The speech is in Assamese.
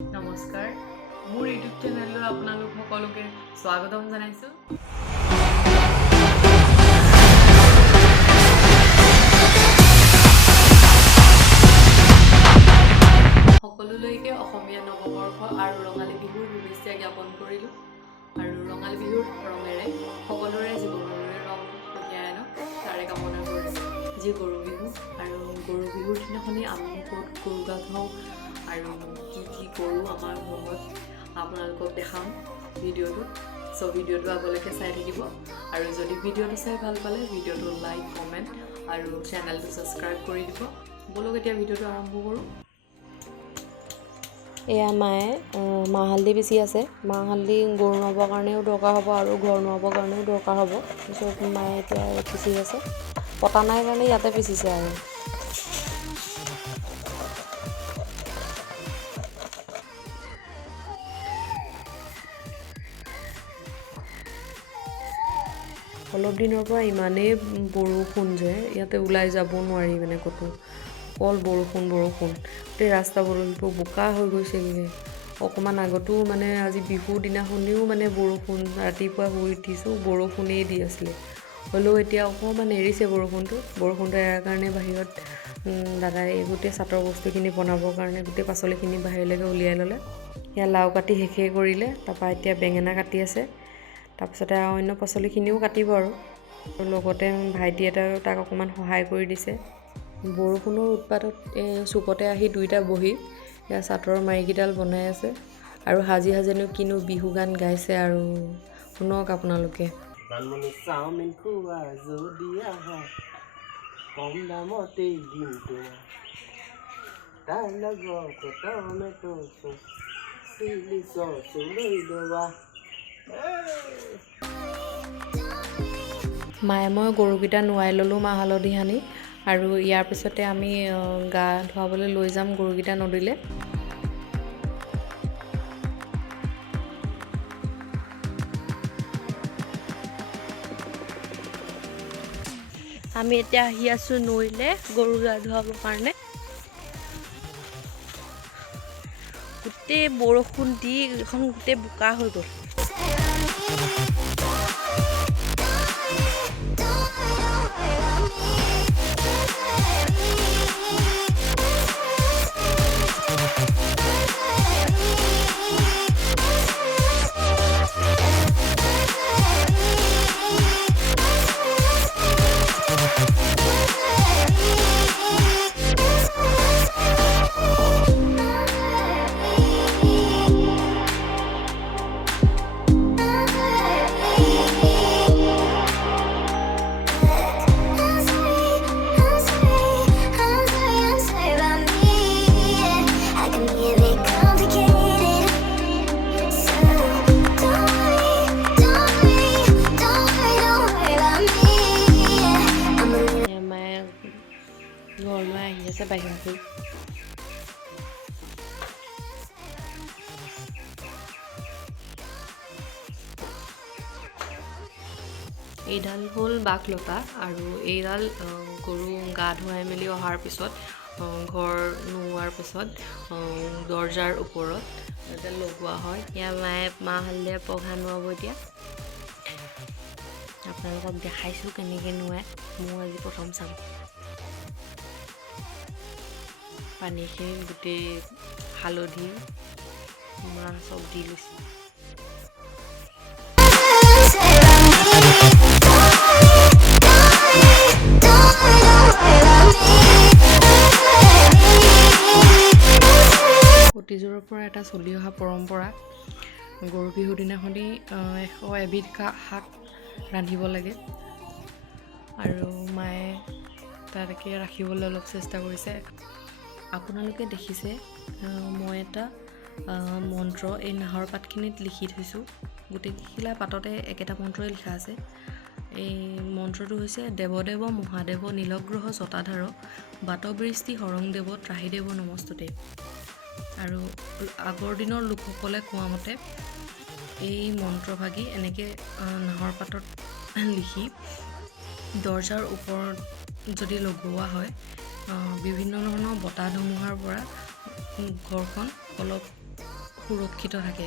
নমস্কাৰ মোৰ ইউটিউব চেনেললৈ আপোনালোক সকলোকে স্বাগতম জনাইছো সকলোলৈকে অসমীয়া নৱবৰ্ষ আৰু ৰঙালী বিহুৰ শুভেচ্ছা জ্ঞাপন কৰিলো আৰু ৰঙালী বিহুৰ ৰঙেৰে সকলোৰে জীৱনলৈ ৰং কঢ়িয়াই আনক তাৰে কামনা কৰিছো যি গৰু বিহু আৰু গৰু বিহুৰ দিনাখনি আমি ক'ত গৰু গা ধুৱাওঁ আৰু কি কৰো আমাৰ ঘৰত আপোনালোকক দেখাম ভিডিঅ'টোত সো ভিডিঅ'টো আগলৈকে চাই থাকিব আৰু যদি ভিডিঅ'টো চাই ভাল পালে ভিডিঅ'টো লাইক কমেন্ট আৰু চেনেলটো সাবস্ক্ৰাইব কৰি দিব বলক এতিয়া ভিডিঅ'টো আৰম্ভ কৰো এয়া মায়ে মাহ হালধি পিচি আছে মাহ হালধি গৰু নোৱাবৰ কাৰণেও দৰকাৰ হ'ব আৰু ঘৰ নোৱাবৰ কাৰণেও দৰকাৰ হ'ব তাৰপিছত মায়ে এতিয়া পিচি আছে পতা নাই কাৰণে ইয়াতে পিচিছে আৰু অলপ দিনৰ পৰা ইমানেই বৰষুণ যে ইয়াতে ওলাই যাব নোৱাৰি মানে ক'তো অকল বৰষুণ গোটেই ৰাস্তা পদূলিবোৰ বোকা হৈ গৈছেগৈ অকণমান আগতো মানে আজি বিহুৰ দিনাখনিও মানে বৰষুণ ৰাতিপুৱা শুই উঠিছোঁ বৰষুণেই দি আছিলে হ'লেও এতিয়া অকণমান এৰিছে বৰষুণটো এৰাৰ কাৰণে বাহিৰত দাদাই গোটেই চাটৰ বস্তুখিনি বনাবৰ কাৰণে গোটেই পাচলিখিনি বাহিৰলৈকে উলিয়াই ল'লে সেয়া লাও কাটি শেষেই কৰিলে তাৰপৰা এতিয়া বেঙেনা কাটি আছে তাৰপিছতে আৰু অন্য পাচলিখিনিও কাটিব আৰু লগতে ভাইটি এটাও তাক অকণমান সহায় কৰি দিছে বৰষুণৰ উৎপাতত চুকতে আহি দুইটা বহি এয়া চাটৰ মাৰিকেইডাল বনাই আছে আৰু হাজি হাজেনো কিনো বিহু গান গাইছে আৰু শুনক আপোনালোকে চাওমিন খোৱা যদি আহা কম দামতেই দিম তোমাক তাৰ লগতে টমেটো চচ চিলি চচ লৈ দেৱা মায়ে মই গৰুকেইটা নোৱাই ল'লোঁ মাহ হালধি সানি আৰু ইয়াৰ পিছতে আমি গা ধুৱাবলৈ লৈ যাম গৰুকেইটা নদীলৈ আমি এতিয়া আহি আছোঁ নৈলৈ গৰু গা ধুৱাবৰ কাৰণে গোটেই বৰষুণ দি এখন গোটেই বোকা হৈ গ'ল ঘৰলৈ আহি আছে বাহিৰলৈ এইডাল হ'ল বাঘলতা আৰু এইডাল গৰু গা ধুৱাই মেলি অহাৰ পিছত ঘৰ নোহোৱাৰ পিছত দৰ্জাৰ ওপৰত এটা লগোৱা হয় ইয়াৰ মায়ে মাহ হালধিৰে পঘা নোৱাব এতিয়া আপোনালোকক দেখাইছোঁ কেনেকৈ নোৱাই মই আজি প্ৰথম চাম পানীখিনি গোটেই হালধি মাহ চব দি লৈছে অতীজৰ পৰা এটা চলি অহা পৰম্পৰা গৰু বিহুৰ দিনাখনি 100 এবিধ শাক ৰান্ধিব লাগে আৰু মায়ে তাকে ৰাখিবলৈ অলপ চেষ্টা কৰিছে আপোনালোকে দেখিছে মই এটা মন্ত্ৰ এই নাহৰ পাতখিনিত লিখি থৈছোঁ গোটেইখিলা পাততে একেটা মন্ত্ৰই লিখা আছে এই মন্ত্ৰটো হৈছে দেৱদেৱ মহাদেৱ নীলগ্ৰহ জটাধাৰ বাতবৃষ্টি হৰংদেৱ ত্ৰাহিদেৱ নমস্তুতে আৰু আগৰ দিনৰ লোকসকলে কোৱা মতে এই মন্ত্ৰভাগি এনেকৈ নাহৰ পাতত লিখি দৰ্জাৰ ওপৰত যদি লগোৱা হয় বিভিন্ন ধৰণৰ বতাহ ধুমুহাৰ পৰা ঘৰখন অলপ সুৰক্ষিত থাকে।